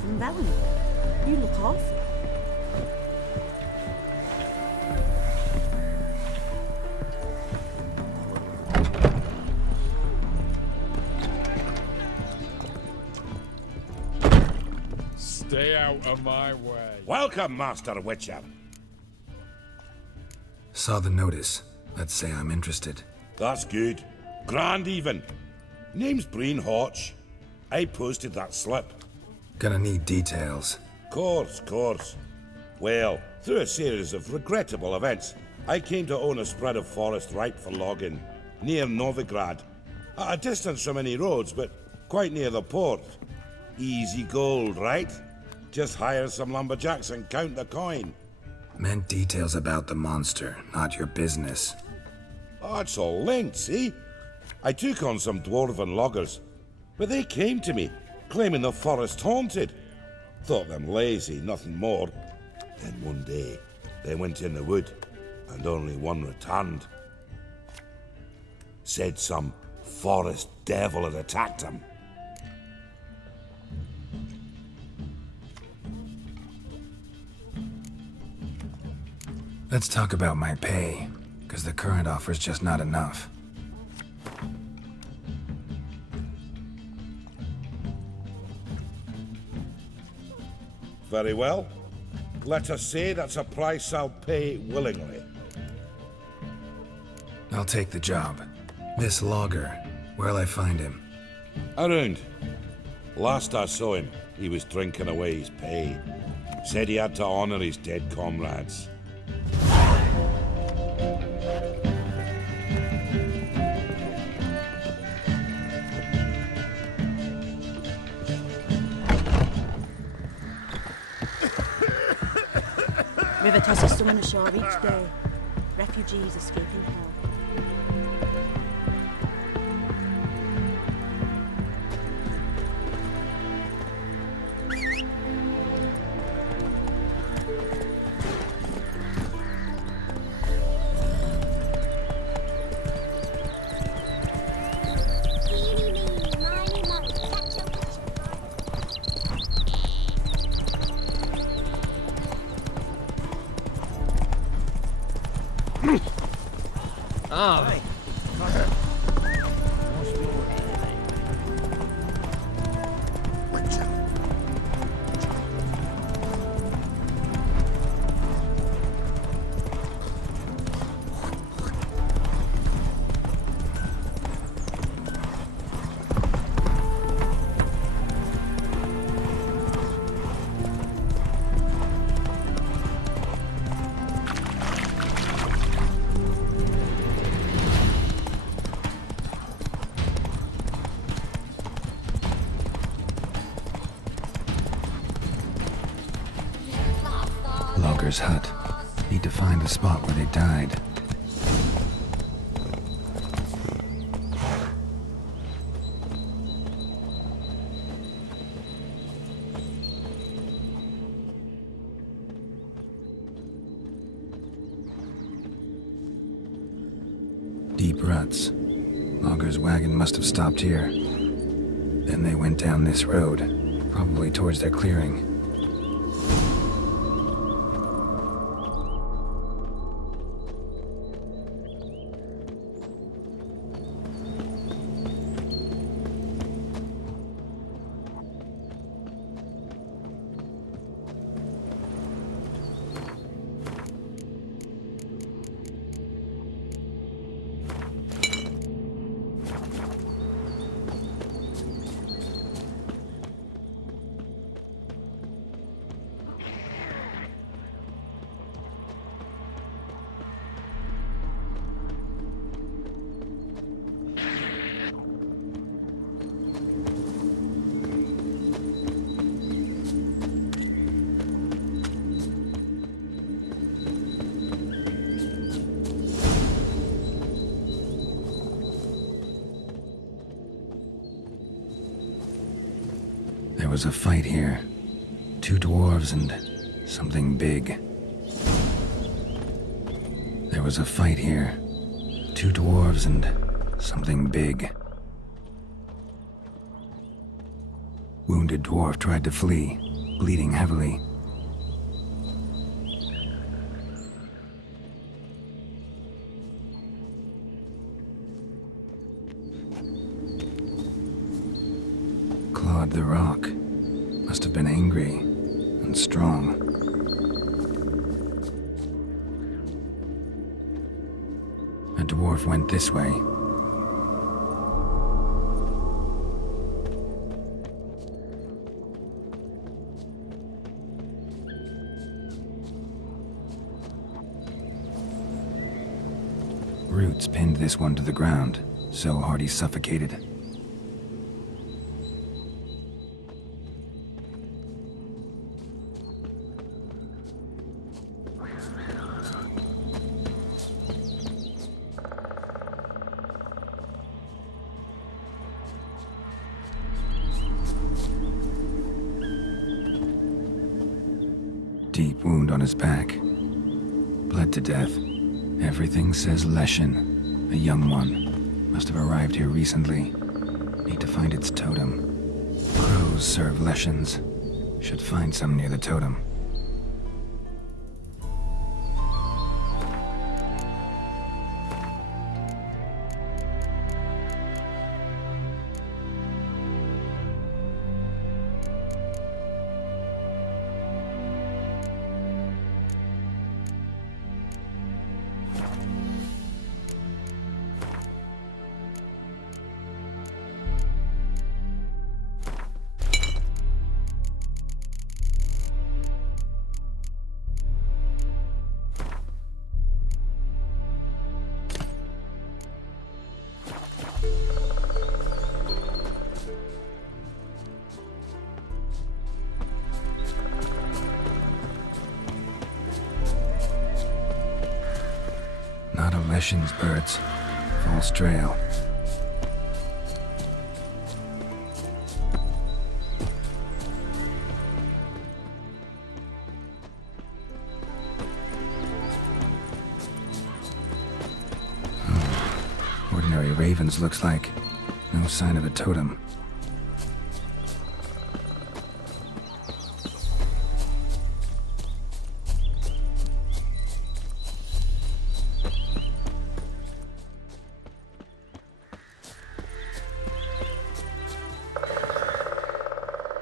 from Vellum. You look awful. Stay out of my way. Welcome, Master Witcher. Saw the notice. Let's say I'm interested. That's good. Grand even. Name's Breen Hotch. I posted that slip. Gonna need details. Course. Well, through a series of regrettable events, I came to own a spread of forest ripe for logging, near Novigrad. At a distance from any roads, but quite near the port. Easy gold, right? Just hire some lumberjacks and count the coin. Meant details about the monster, not your business. Oh, it's all linked, see? I took on some dwarven loggers, but they came to me, claiming the forest haunted. Thought them lazy, nothing more. Then one day, they went in the wood, and only one returned. Said some forest devil had attacked him. Let's talk about my pay, because the current offer's just not enough. Very well. Let us say that's a price I'll pay willingly. I'll take the job. This logger, where'll I find him? Around. Last I saw him, he was drinking away his pay. Said he had to honor his dead comrades. River tosses someone ashore each day. Refugees escaping hell. Logger's hut. Need to find the spot where they died. Deep ruts. Logger's wagon must have stopped here. Then they went down this road, probably towards their clearing. There was a fight here. 2 dwarves and something big. There was a fight here. 2 dwarves and something big. Wounded dwarf tried to flee. bleeding heavily. Clawed the rock. Must have been angry and strong. A dwarf went this way. Roots pinned this one to the ground, so hard he suffocated. Deep wound on his back. Bled to death. Everything says Leshen, a young one. Must have arrived here recently. Need to find its totem. Crows serve Leshens. Should find some near the totem. Not a Leshen's birds. False trail. Ordinary ravens, looks like. No sign of a totem.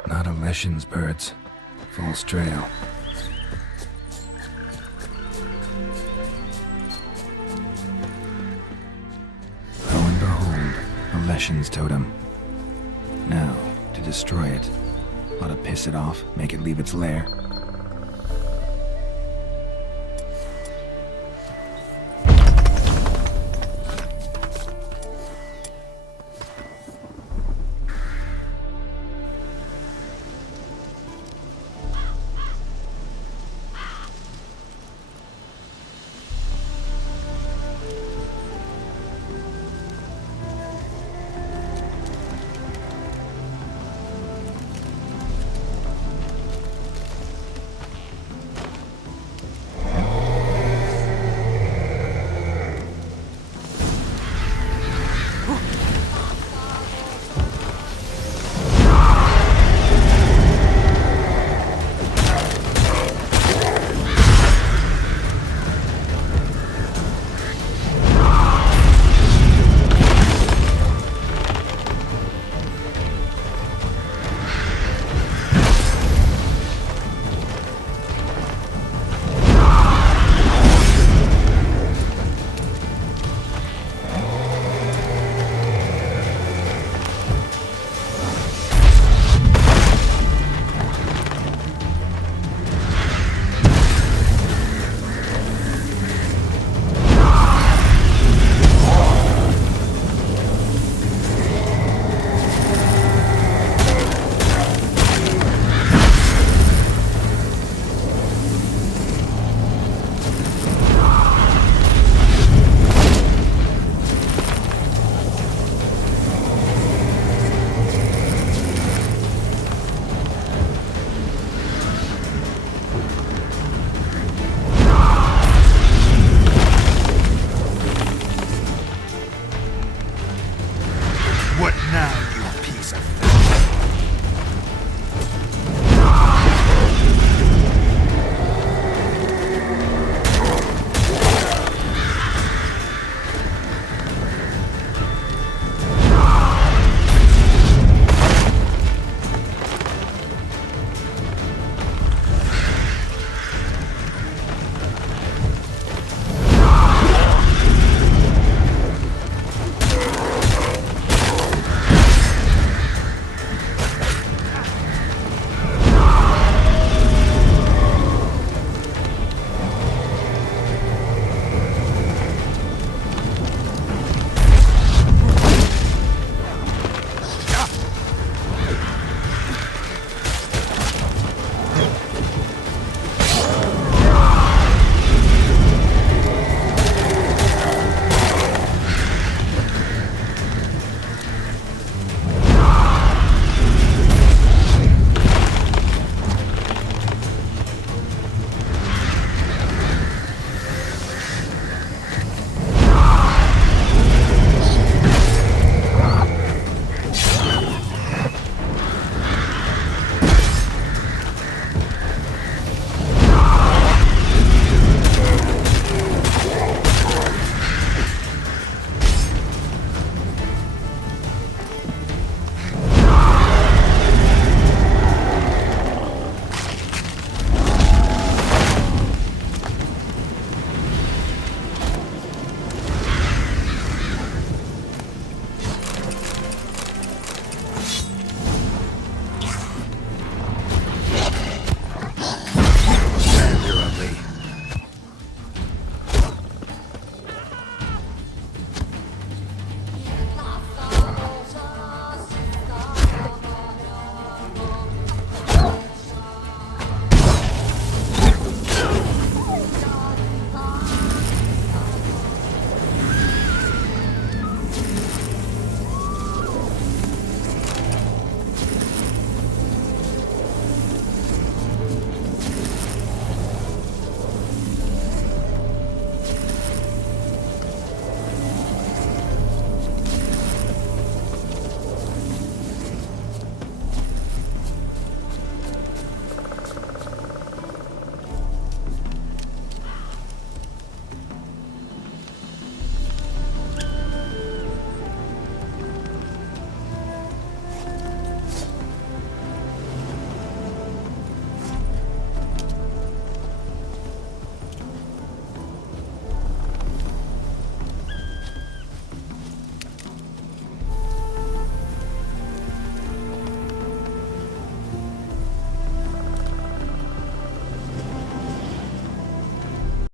Not a Leshen's birds. False trail. Lo and behold, a Leshen's totem. Now, to destroy it. Ought to piss it off, make it leave its lair.